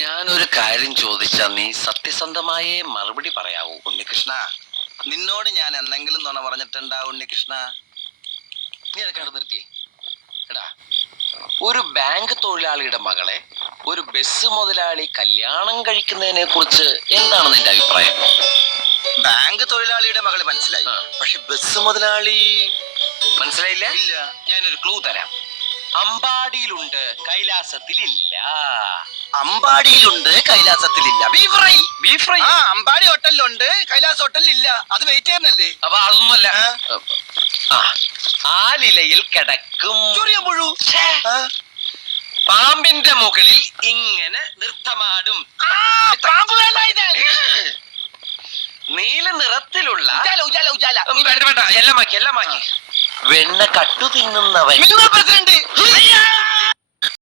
ഞാനൊരു കാര്യം ചോദിച്ചാ നീ സത്യസന്ധമായേ മറുപടി പറയാവൂ. ഉണ്ണികൃഷ്ണ, നിന്നോട് ഞാൻ എന്തെങ്കിലും നുണ പറഞ്ഞിട്ടുണ്ടാ ഉണ്ണികൃഷ്ണ? നീ അതൊക്കെ അവിടെ നിർത്തിയേ. എടാ, ഒരു ബാങ്ക് തൊഴിലാളിയുടെ മകളെ ഒരു ബസ് മുതലാളി കല്യാണം കഴിക്കുന്നതിനെ കുറിച്ച് എന്താണ് നിന്റെ അഭിപ്രായം? ബാങ്ക് തൊഴിലാളിയുടെ മകളെ മനസ്സിലായി, പക്ഷെ ബസ് മുതലാളി മനസ്സിലായില്ല? ഇല്ല. ഞാനൊരു ക്ലൂ തരാം. അമ്പാടിയിലുണ്ട്, കൈലാസത്തിലില്ല. അമ്പാടിയിലുണ്ട്, കൈലാസത്തിലില്ല. Beef fry. അമ്പാടി ഹോട്ടലിലുണ്ട്, കൈലാസ് ഹോട്ടലിലില്ല. അത് വെയിറ്റ് ചെയ്യുന്നല്ലേ? അപ്പൊ അതൊന്നുമല്ല. ആലിലയിൽ കിടക്കും ചൊറിയമ്പുഴു. പാമ്പിന്റെ മുകളിൽ ഇങ്ങനെ നൃത്തമാടും. നീല നിറത്തിലുള്ള വേണ്ട, എല്ലാം മാക്കി. വെണ്ണ കട്ടു തിന്നുന്നവൻ. പ്രസിഡന്റ്